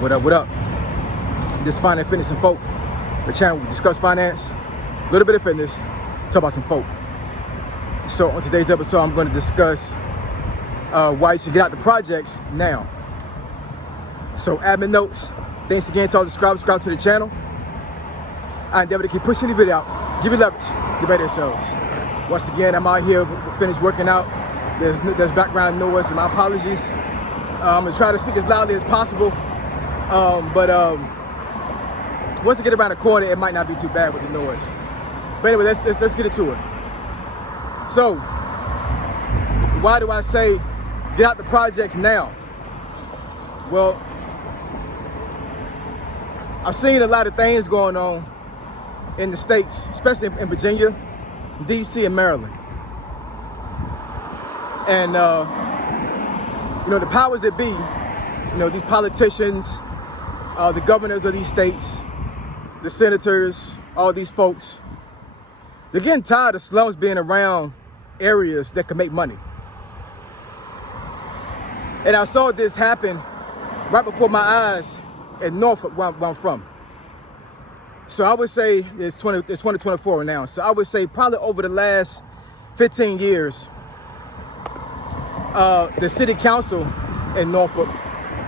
What up, what up? This is Finance, Fitness, and Folk. The channel we discuss finance, a little bit of fitness, talk about some folk. So on today's episode, I'm going to discuss why you should get out the projects now. So admin notes, thanks again to all the subscribe to the channel. I endeavor to keep pushing the video out, give you leverage, get better yourselves. Once again, I'm out here, finished working out. There's background noise, and my apologies. I'm gonna try to speak as loudly as possible. Once I get around the corner, it might not be too bad with the noise. But anyway, let's get into it. So, why do I say get out the projects now? Well, I've seen a lot of things going on in the States, especially in Virginia, DC, and Maryland. And, the powers that be, these politicians, the governors of these states, the senators, all these folks, they're getting tired of slums being around areas that can make money. And I saw this happen right before my eyes in Norfolk, where I'm from. So I would say it's 2024 now. So I would say probably over the last 15 years, the city council in Norfolk,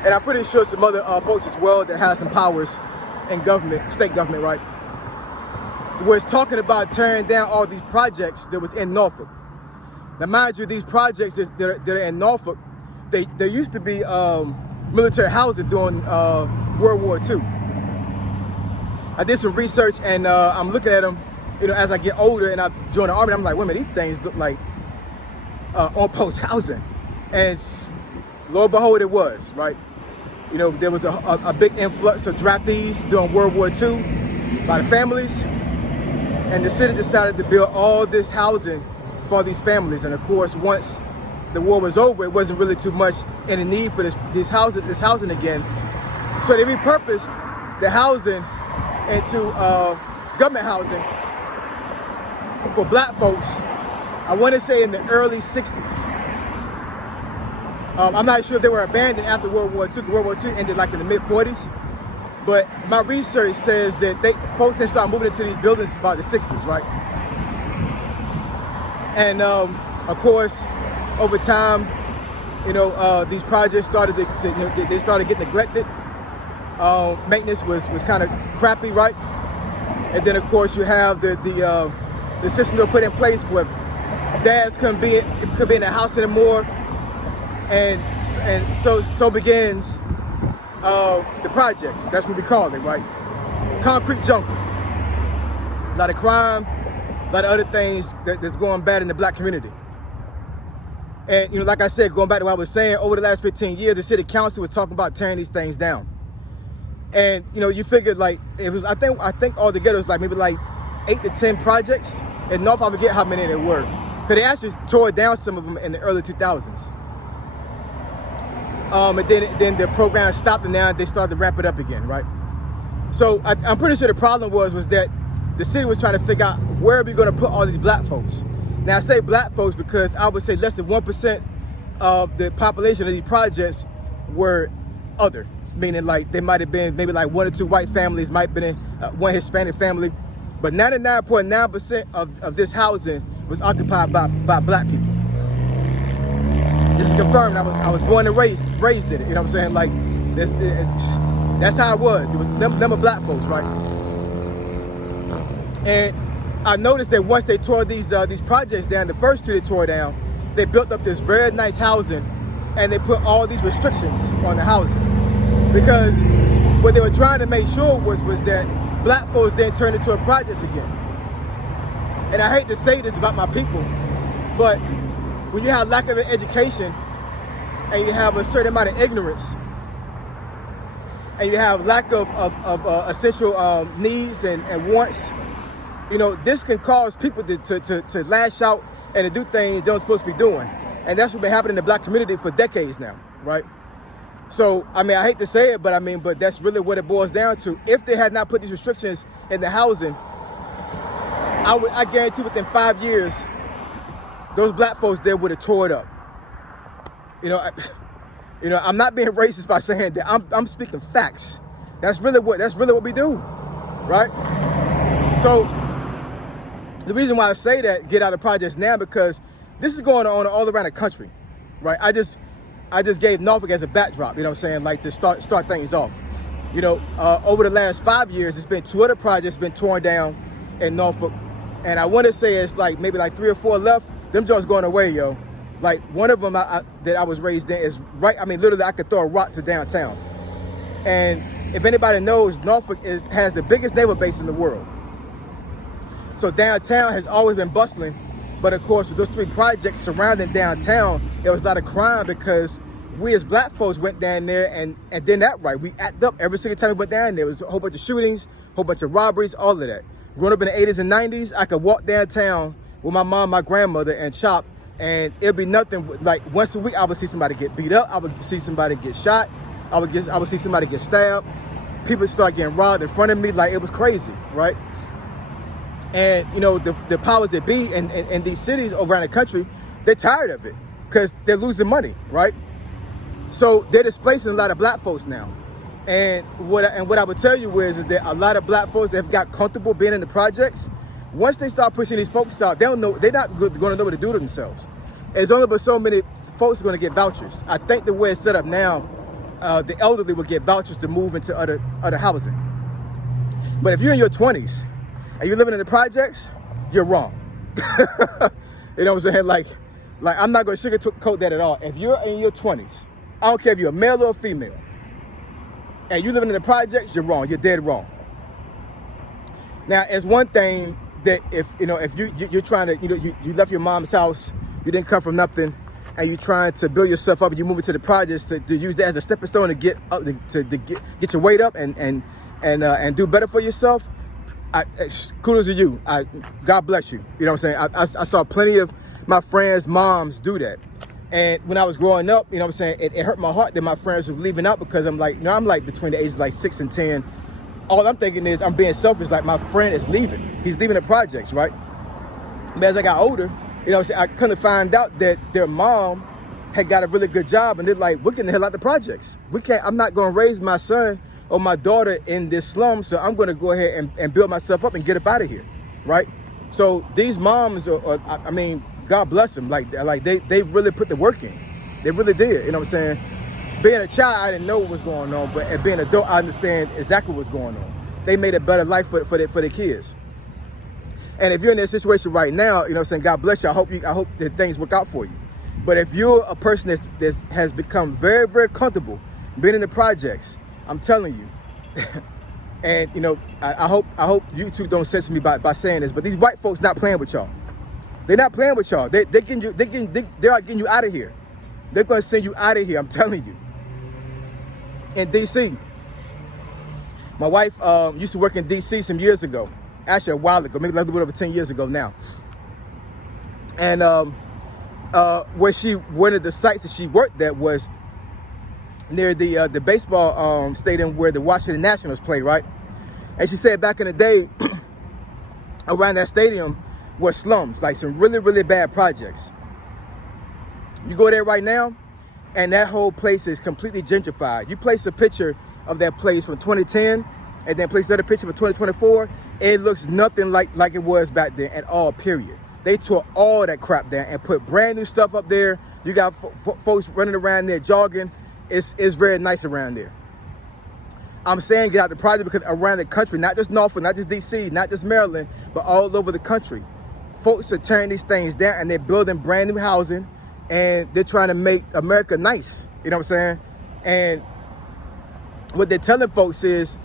and I'm pretty sure some other folks as well that have some powers in government, state government, right, was talking about tearing down all these projects that was in Norfolk. Now, mind you, these projects that are in Norfolk, there used to be military housing during World War II. I did some research, and I'm looking at them, as I get older and I join the army. I'm like, wait a minute, these things look like on-post housing. And lo and behold, it was, right? There was a big influx of draftees during World War II by the families. And the city decided to build all this housing for these families. And of course, once the war was over, it wasn't really too much any need for this housing again. So they repurposed the housing into government housing for black folks, I want to say in the early 60s. I'm not sure if they were abandoned after World War II. World War II ended like in the mid-40s. But my research says that folks didn't start moving into these buildings about the 60s, right? And of course, over time, these projects started they started getting neglected. Maintenance was kind of crappy, right? And then of course you have the system they put in place where dads couldn't be in the house anymore. And so begins the projects. That's what we call it, right? Concrete jungle. A lot of crime, a lot of other things that's going bad in the black community. And like I said, going back to what I was saying, over the last 15 years, the city council was talking about tearing these things down. And you figured like it was. I think altogether it was like maybe like 8 to 10 projects. And North, I forget how many there were. Because they actually tore down some of them in the early 2000s. And then the program stopped, and now they started to ramp it up again, right? So I'm pretty sure the problem was that the city was trying to figure out where are we going to put all these black folks. Now I say black folks because I would say less than 1% of the population of these projects were other, meaning like they might have been maybe like 1 or 2 white families, might have been one Hispanic family, but 99.9% of this housing was occupied by black people. This is confirmed. I was born and raised in it. You know what I'm saying? Like that's how it was. It was number black folks, right? And I noticed that once they tore these projects down, the first 2 they tore down, they built up this very nice housing, and they put all these restrictions on the housing because what they were trying to make sure was that black folks didn't turn into a projects again. And I hate to say this about my people, but when you have lack of education and you have a certain amount of ignorance and you have lack of essential needs and wants, this can cause people to lash out and to do things they're not supposed to be doing. And that's what's been happening in the black community for decades now, right? So, I hate to say it, but that's really what it boils down to. If they had not put these restrictions in the housing, I guarantee within 5 years, those black folks there would have tore it up. You know, I'm not being racist by saying that. I'm speaking facts. That's really what we do, right? So the reason why I say that, get out of projects now, because this is going on all around the country, right? I just gave Norfolk as a backdrop, you know what I'm saying, like to start things off. You know, over the last 5 years, it's been 2 other projects been torn down in Norfolk, and I want to say it's like maybe like 3 or 4 left. Them joints going away, yo. Like one of them that I was raised in is right. I mean, literally, I could throw a rock to downtown. And if anybody knows, Norfolk has the biggest naval base in the world. So downtown has always been bustling, but of course, with those 3 projects surrounding downtown, there was a lot of crime because we as black folks went down there and did that right. We act up every single time we went down there. It was a whole bunch of shootings, a whole bunch of robberies, all of that. Growing up in the 80s and 90s, I could walk downtown with my mom, my grandmother, and shop, and it'd be nothing. Like once a week, I would see somebody get beat up. I would see somebody get shot. I would see somebody get stabbed. People start getting robbed in front of me. Like it was crazy, right? And you know, the powers that be in these cities around the country, they're tired of it because they're losing money, right? So they're displacing a lot of black folks now. And what I would tell you is that a lot of black folks that have got comfortable being in the projects, once they start pushing these folks out, they're not going to know what to do to themselves. There's only but so many folks are going to get vouchers. I think the way it's set up now, the elderly will get vouchers to move into other housing. But if you're in your 20s and you're living in the projects, you're wrong. You know what I'm saying? Like I'm not going to sugarcoat that at all. If you're in your 20s, I don't care if you're a male or a female, and you're living in the projects, you're wrong. You're dead wrong. Now, it's one thing that if you're trying to, you left your mom's house, you didn't come from nothing, and you're trying to build yourself up, and you move into the projects to use that as a stepping stone to get up, to get your weight up and do better for yourself. Kudos to you. God bless you. You know what I'm saying? I saw plenty of my friends' moms do that. And when I was growing up, you know what I'm saying, it hurt my heart that my friends were leaving out because I'm like between the ages of like 6 and 10. All I'm thinking is I'm being selfish, like my friend is leaving. He's leaving the projects, right? But as I got older, you know what I'm saying, I couldn't find out that their mom had got a really good job, and they're like, we're getting the hell out of the projects. I'm not going to raise my son or my daughter in this slum, so I'm going to go ahead and build myself up and get up out of here, right? So these moms, I mean, God bless them. Like they really put the work in. They really did. You know what I'm saying? Being a child, I didn't know what was going on, but being an adult, I understand exactly what's going on. They made a better life for their kids. And if you're in that situation right now, you know what I'm saying, God bless you. I hope that things work out for you. But if you're a person that has become very, very comfortable being in the projects, I'm telling you, and you know, I hope YouTube don't censor me by saying this, but these white folks not playing with y'all. They're not playing with y'all. They are getting you out of here. They're gonna send you out of here. I'm telling you. In DC, my wife used to work in DC some years ago. Actually, a while ago, maybe a little bit over 10 years ago now. And one of the sites that she worked at was near the baseball stadium where the Washington Nationals play, right? And she said back in the day, around that stadium were slums, like some really, really bad projects. You go there right now, and that whole place is completely gentrified. You place a picture of that place from 2010, and then place another picture from 2024, it looks nothing like it was back then at all, period. They tore all that crap down and put brand new stuff up there. You got folks running around there jogging. It's very nice around there. I'm saying get out the project because around the country, not just Norfolk, not just DC, not just Maryland, but all over the country, folks are tearing these things down and they're building brand new housing and they're trying to make America nice. You know what I'm saying? And what they're telling folks is,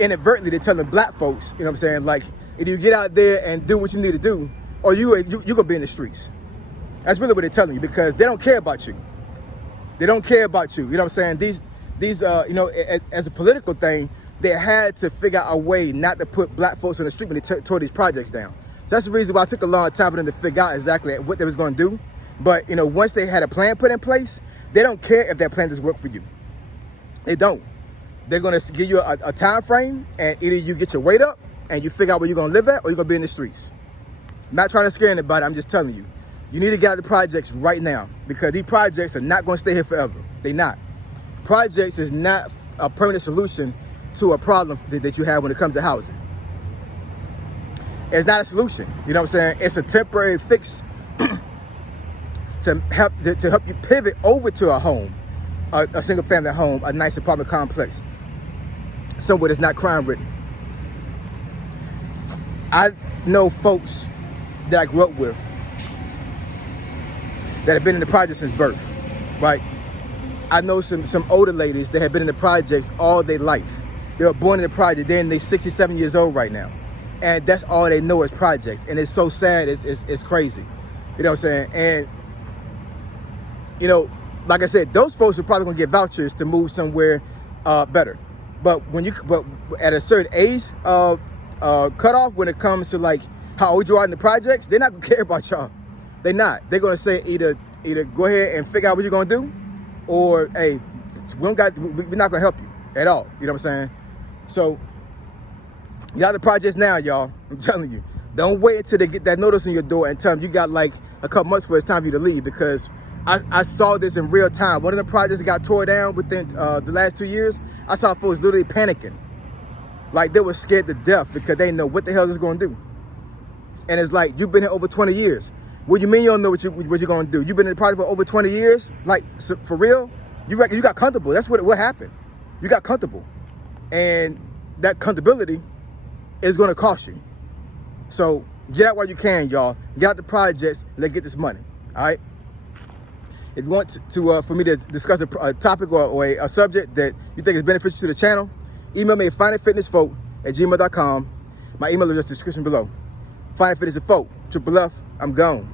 inadvertently, they're telling black folks, you know what I'm saying, like, if you get out there and do what you need to do, or you're gonna be in the streets. That's really what they're telling you, because they don't care about you. They don't care about you. You know what I'm saying? These you know, as a political thing, they had to figure out a way not to put black folks on the street when they tore these projects down. So that's the reason why it took a long time for them to figure out exactly what they was going to do. But, you know, once they had a plan put in place, they don't care if that plan doesn't work for you. They don't. They're going to give you a time frame, and either you get your weight up and you figure out where you're going to live at, or you're going to be in the streets. I'm not trying to scare anybody. I'm just telling you. You need to get out the projects right now, because these projects are not going to stay here forever. They're not. projects is not a permanent solution to a problem that you have when it comes to housing. It's not a solution. You know what I'm saying? It's a temporary fix to help you pivot over to a home, a single family home, a nice apartment complex, somewhere that's not crime ridden. I know folks that I grew up with that have been in the projects since birth, right? I know some older ladies that have been in the projects all their life. They were born in the project, then they're 67 years old right now. And that's all they know is projects. And it's so sad, it's crazy. You know what I'm saying? And, you know, like I said, those folks are probably gonna get vouchers to move somewhere better. But at a certain age cutoff, when it comes to like how old you are in the projects, they're not gonna care about y'all. They're not. They're gonna say either go ahead and figure out what you're gonna do, or hey, we're not gonna help you at all. You know what I'm saying? So you got the projects now, y'all. I'm telling you, don't wait until they get that notice on your door and tell them you got like a couple months for it's time for you to leave, because I saw this in real time. One of the projects that got tore down within the last 2 years, I saw folks literally panicking. Like they were scared to death because they didn't know what the hell this is going to do. And it's like, you've been here over 20 years. What do you mean you don't know what you're going to do? You've been in the project for over 20 years? Like, for real? You got comfortable. That's what happened. You got comfortable. And that comfortability is going to cost you. So get out while you can, y'all. Get out the projects. Let's get this money. All right? If you want for me to discuss a topic or a subject that you think is beneficial to the channel, email me at findingfitnessfolk@gmail.com. My email address is in the description below. Finding Fitness and Folk, Triple F, I'm gone.